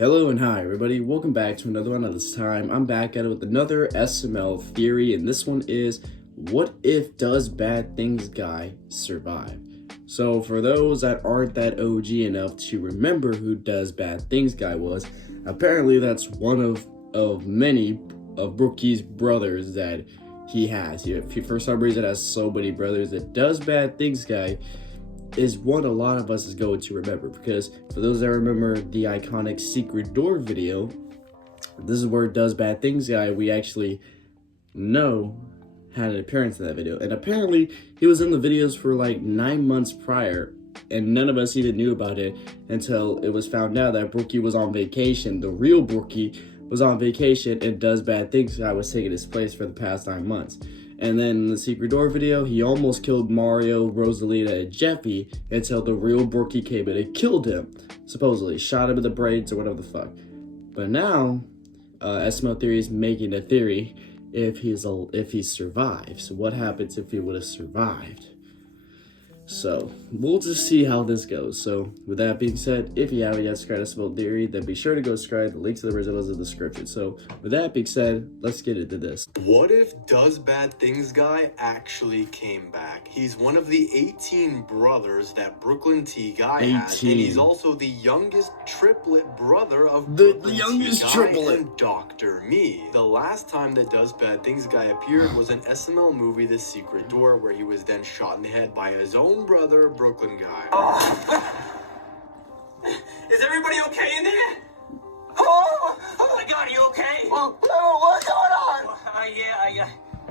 Hello and hi everybody, welcome back to another one. This time I'm back at it with another SML theory, and this one is, what if Does Bad Things guy survive? So for those that aren't that OG enough to remember who Does Bad Things guy was, apparently that's one of many of Brookie's brothers that he has. He for some reason has so many brothers. That Does Bad Things guy is one a lot of us is going to remember, because for those that remember the iconic Secret Door video, this is where Does Bad Things guy we actually know had an appearance in that video. And apparently he was in the videos for like 9 months prior, and none of us even knew about it until it was found out that Brookie was on vacation. The real Brookie was on vacation, and Does Bad Things guy was taking his place for the past 9 months. And then in the Secret Door video, he almost killed Mario, Rosalina, and Jeffy until the real Brookie came in and killed him. Supposedly, shot him in the brains or whatever the fuck. But now, SML Theory is making a theory if he survives. What happens if he would have survived? So, we'll just see how this goes. So, with that being said, if you haven't yet subscribed to SML Theory, then be sure to go subscribe. The links to the originals in the description. So, with that being said, let's get into this. What if Does Bad Things guy actually came back? He's one of the 18 brothers that Brooklyn T guy has, and he's also the youngest triplet brother of the youngest T guy triplet and Dr. Me. The last time that Does Bad Things guy appeared was an SML movie, The Secret Door, where he was then shot in the head by his own brother, Brooklyn guy. Oh. Is everybody okay in there? Oh my God, are you okay? What's going on?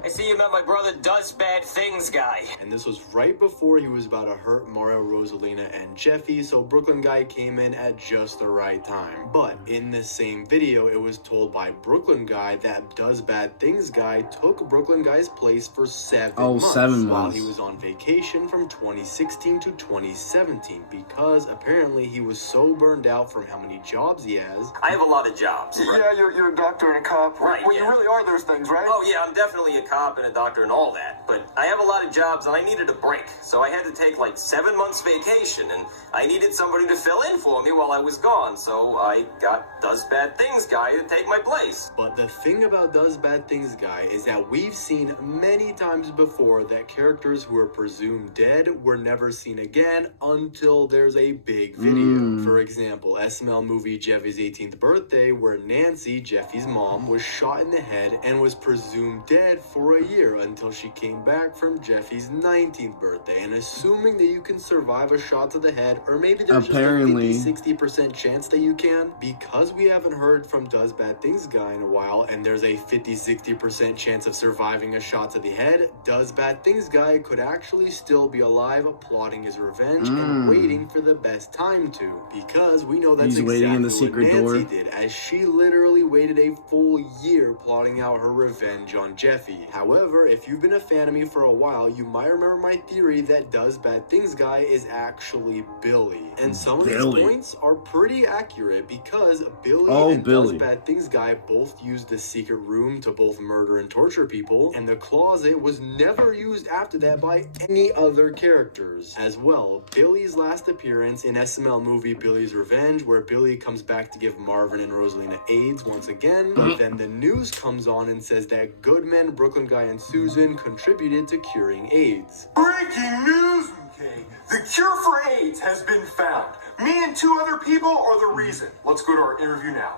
I see you met my brother Does Bad Things guy. And this was right before he was about to hurt Mario, Rosalina, and Jeffy, so Brooklyn guy came in at just the right time. But in this same video, it was told by Brooklyn guy that Does Bad Things guy took Brooklyn guy's place for 7 months. 7 months. While he was on vacation from 2016 to 2017, because apparently he was so burned out from how many jobs he has. I have a lot of jobs. Yeah, you're a doctor and a cop. Right, Well, yeah. you really are those things, right? Oh yeah, I'm definitely a cop and a doctor and all that, but I have a lot of jobs and I needed a break, so I had to take like 7 months vacation, and I needed somebody to fill in for me while I was gone, so I got Does Bad Things guy to take my place. But the thing about Does Bad Things guy is that we've seen many times before that characters who are presumed dead were never seen again until there's a big video. For example, SML movie Jeffy's 18th birthday, where Nancy, Jeffy's mom, was shot in the head and was presumed dead for a year until she came back from Jeffy's 19th birthday. And assuming that you can survive a shot to the head, or maybe there's Apparently. just a 50-60% chance that you can, because we haven't heard from Does Bad Things guy in a while, and there's a 50-60% chance of surviving a shot to the head, Does Bad Things guy could actually still be alive, plotting his revenge and waiting for the best time to. Because we know that's He's exactly waiting in the what secret Nancy door. did, as she literally waited a full year plotting out her revenge on Jeffy. However, if you've been a fan of me for a while, you might remember my theory that Does Bad Things guy is actually Billy. And some of these points are pretty accurate, because Billy and Does Bad Things guy both used the secret room to both murder and torture people, and the closet was never used after that by any other characters. As well, Billy's last appearance in SML movie Billy's Revenge, where Billy comes back to give Marvin and Rosalina AIDS once again, then the news comes on and says that Goodman, Brooklyn guy, and Susan contributed to curing AIDS. Breaking news! Okay. The cure for AIDS has been found. Me and 2 other people are the reason. Let's go to our interview now.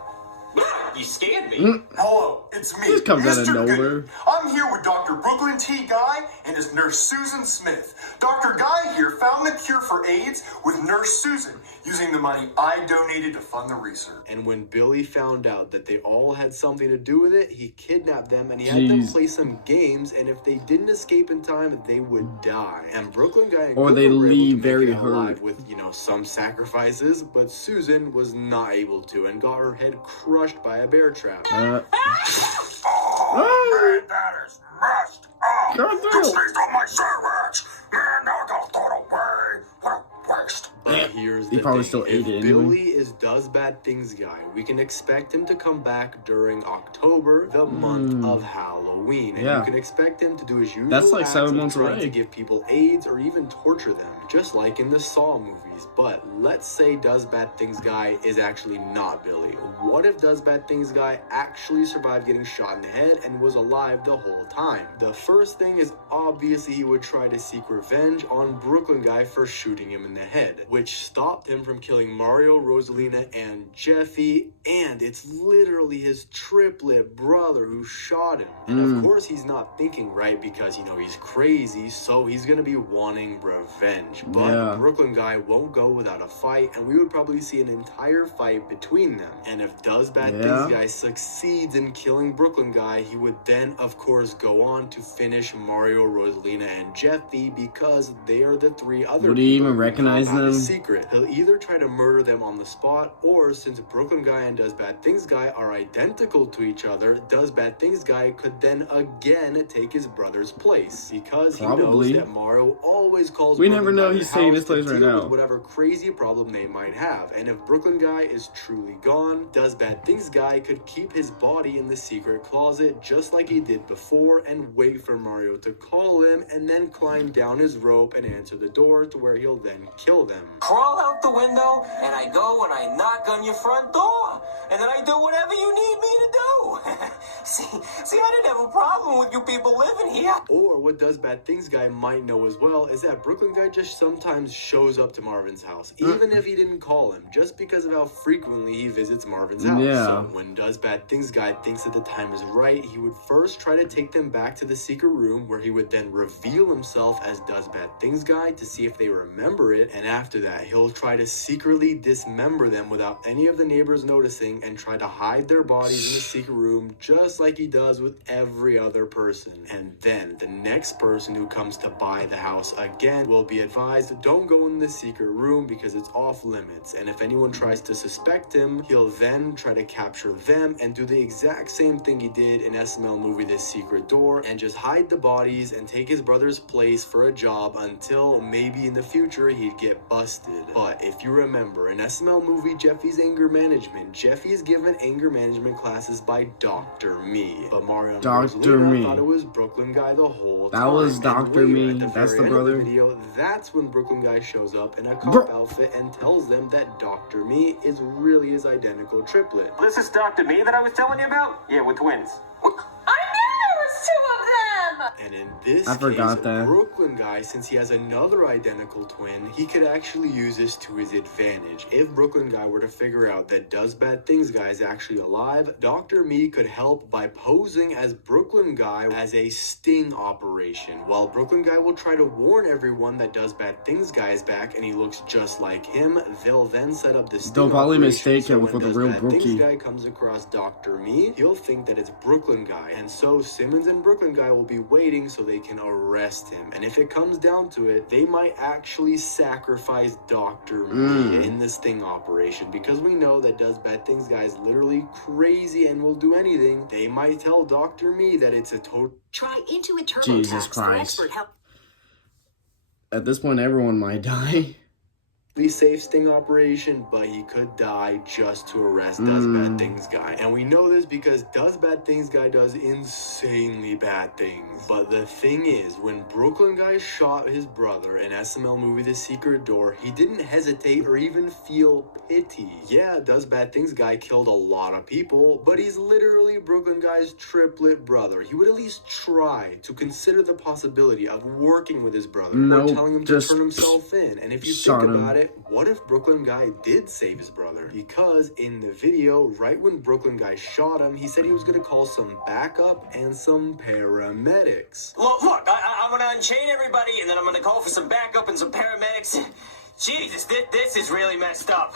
You scared me. Hello, it's me, This comes out of Mr. nowhere. Goodman. I'm here with Dr. Brooklyn T. Guy and his nurse Susan Smith. Dr. Guy here found the cure for AIDS with nurse Susan, using the money I donated to fund the research. And when Billy found out that they all had something to do with it, he kidnapped them and he had them play some games, and if they didn't escape in time, they would die. And Brooklyn guy and Or they Goodman were able to leave make very it alive hurt. with, some sacrifices, but Susan was not able to and got her head crushed by a bear trap. That is messed up. Go through. You sneezed on my sandwich. Man, now I gotta throw it away. What a waste. But here's He the probably thing. still ate If it anyway. Billy is Does Bad Things guy, we can expect him to come back during October, the month of Halloween. And Yeah. you can expect him to do his usual That's like acts 7 of months trying away. to give people AIDS or even torture them, just like in the Saw movies. But let's say Does Bad Things guy is actually not Billy. What if Does Bad Things guy actually survived getting shot in the head and was alive the whole time? The first thing is obviously he would try to seek revenge on Brooklyn guy for shooting him in the head, which stopped him from killing Mario, Rosalina, and Jeffy, and it's literally his triplet brother who shot him. And of course he's not thinking right because, you know, he's crazy, so he's gonna be wanting revenge. But Brooklyn guy won't go without a fight, and we would probably see an entire fight between them. And if Does Bad Things guy succeeds in killing Brooklyn guy, he would then of course go on to finish Mario, Rosalina, and Jeffy because they are the three other Would he people even who recognize have the them? secret. He'll either try to murder them on the spot, or since Brooklyn guy and Does Bad Things guy are identical to each other, Does Bad Things guy could then again take his brother's place because he knows that Mario always calls. We never know he's taking his place right now. Whatever crazy problem they might have, and if Brooklyn guy is truly gone, Does Bad Things guy could keep his body in the secret closet just like he did before and wait for Mario to call him and then climb down his rope and answer the door to where he'll then kill them. Crawl out the window, and I go and I knock on your front door, and then I do whatever you need me to do. see, I didn't have a problem with you people living here. Or what Does Bad Things guy might know as well is that Brooklyn guy just sometimes shows up to Marvin's house, even if he didn't call him, just because of how frequently he visits Marvin's house. So when Does Bad Things guy thinks that the time is right, he would first try to take them back to the secret room where he would then reveal himself as Does Bad Things guy to see if they remember it, and after that he'll try to secretly dismember them without any of the neighbors noticing and try to hide their bodies in the secret room just like he does with every other person. And then the next person who comes to buy the house again will be advised, don't go in the secret room because it's off limits, and if anyone tries to suspect him, he'll then try to capture them and do the exact same thing he did in SML movie The Secret Door and just hide the bodies and take his brother's place for a job until maybe in the future he'd get busted. But if you remember, in SML movie Jeffy's Anger Management, Jeffy is given anger management classes by Dr. Me. But Mario and Rosalina thought it was Brooklyn guy the whole time. That was Dr. Me. That's the brother. Video, that's when Brooklyn guy shows up in a cop outfit and tells them that Dr. Me is really his identical triplet. This is Dr. Me that I was telling you about? Yeah, we're twins. I knew there was two of them! And in this case, Brooklyn guy, since he has another identical twin, he could actually use this to his advantage. If Brooklyn guy were to figure out that Does Bad Things guy is actually alive, Dr. Me could help by posing as Brooklyn guy as a sting operation. While Brooklyn guy will try to warn everyone that Does Bad Things guy is back and he looks just like him, they'll then set up the sting They'll probably operation, mistake him for the real Brookie. Things Brookie. guy comes across Dr. Me, he'll think that it's Brooklyn guy, and so Simmons and Brooklyn guy will be waiting so they can arrest him. And if it comes down to it, they might actually sacrifice Dr. Me in this sting operation, because we know that Does Bad Things guy is literally crazy and will do anything. They might tell Dr. Me that it's a total Try into eternal Jesus Christ. At this point, everyone might die. safe sting operation, but he could die just to arrest Does Bad Things guy. And we know this because Does Bad Things guy does insanely bad things. But the thing is, when Brooklyn guy shot his brother in SML movie The Secret Door, he didn't hesitate or even feel pity. Yeah, Does Bad Things guy killed a lot of people, but he's literally Brooklyn guy's triplet brother. He would at least try to consider the possibility of working with his brother or telling him to turn himself in. And if you think about it, what if Brooklyn guy did save his brother? Because in the video, right when Brooklyn guy shot him, he said he was going to call some backup and some paramedics. Look, I'm going to unchain everybody, and then I'm going to call for some backup and some paramedics. Jesus, this is really messed up.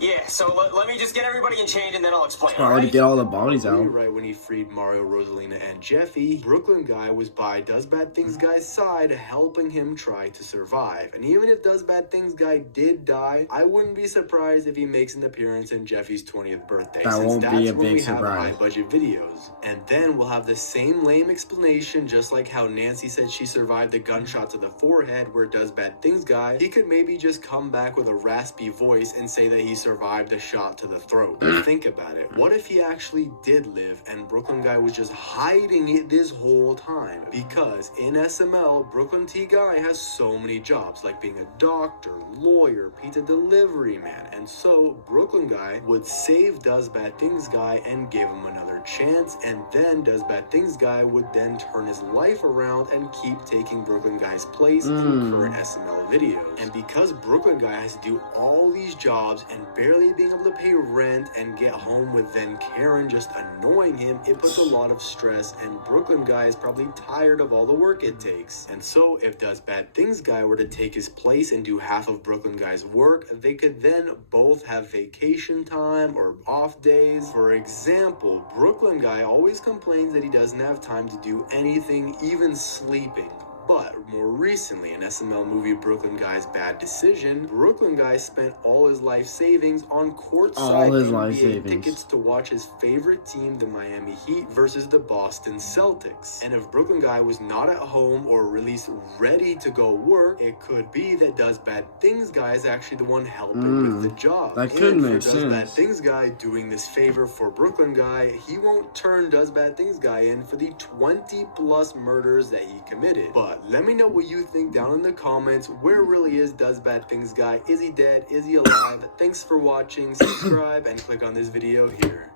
Yeah, so let me just get everybody enchained and then I'll explain. Probably to get all the bodies out. Right when he freed Mario, Rosalina, and Jeffy, Brooklyn guy was by Does Bad Things guy's side, helping him try to survive. And even if Does Bad Things guy did die, I wouldn't be surprised if he makes an appearance in Jeffy's 20th birthday. That won't be a big surprise. High-budget videos. And then we'll have the same lame explanation, just like how Nancy said she survived the gunshot to the forehead, where Does Bad Things guy, he could maybe maybe just come back with a raspy voice and say that he survived a shot to the throat. But think about it. What if he actually did live and Brooklyn Guy was just hiding it this whole time? Because in SML, Brooklyn T Guy has so many jobs, like being a doctor, lawyer, pizza delivery man. And so Brooklyn Guy would save Does Bad Things Guy and give him another chance, and then Does Bad Things Guy would then turn his life around and keep taking Brooklyn Guy's place in current SML videos. And because Brooklyn Guy has to do all these jobs and barely being able to pay rent and get home with then Karen just annoying him, it puts a lot of stress, and Brooklyn Guy is probably tired of all the work it takes. And so if Does Bad Things Guy were to take his place and do half of Brooklyn Guy's work, they could then both have vacation time or off days. For example, Brooklyn Guy always complains that he doesn't have time to do anything, even sleeping. But more recently, in SML movie Brooklyn Guy's Bad Decision, Brooklyn Guy spent all his life savings on courtside NBA tickets to watch his favorite team, the Miami Heat, versus the Boston Celtics. And if Brooklyn Guy was not at home or at least ready to go work, it could be that Does Bad Things Guy is actually the one helping with the job. That could make sense. Does Bad Things Guy doing this favor for Brooklyn Guy, he won't turn Does Bad Things Guy in for the 20+ murders that he committed. But let me know what you think down in the comments. Where really is Does Bad Things Guy? Is he dead? Is he alive? Thanks for watching. Subscribe and click on this video here.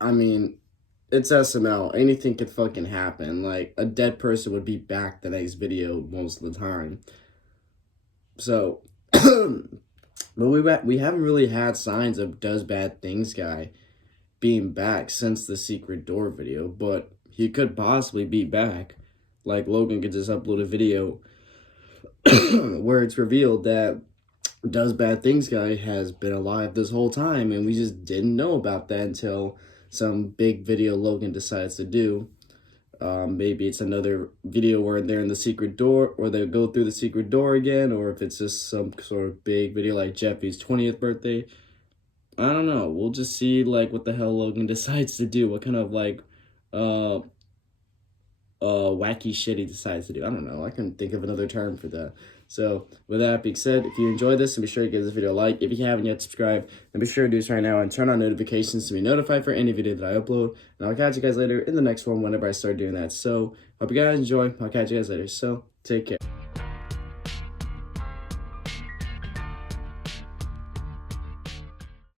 I mean, it's SML. Anything could fucking happen. Like, a dead person would be back the next video most of the time. So, but we haven't really had signs of Does Bad Things Guy being back since the Secret Door video, but he could possibly be back. Like, Logan could just upload a video where it's revealed that Does Bad Things Guy has been alive this whole time, and we just didn't know about that until some big video Logan decides to do. Maybe it's another video where they're in the secret door, or they go through the secret door again, or if it's just some sort of big video like Jeffy's 20th birthday. I don't know. We'll just see, like, what the hell Logan decides to do. What kind of, like, wacky shit he decides to do. I don't know. I couldn't think of another term for that. So, with that being said, if you enjoyed this, then be sure to give this video a like. If you haven't yet subscribed, then be sure to do this right now and turn on notifications to be notified for any video that I upload. And I'll catch you guys later in the next one whenever I start doing that. So, hope you guys enjoy. I'll catch you guys later. So, take care.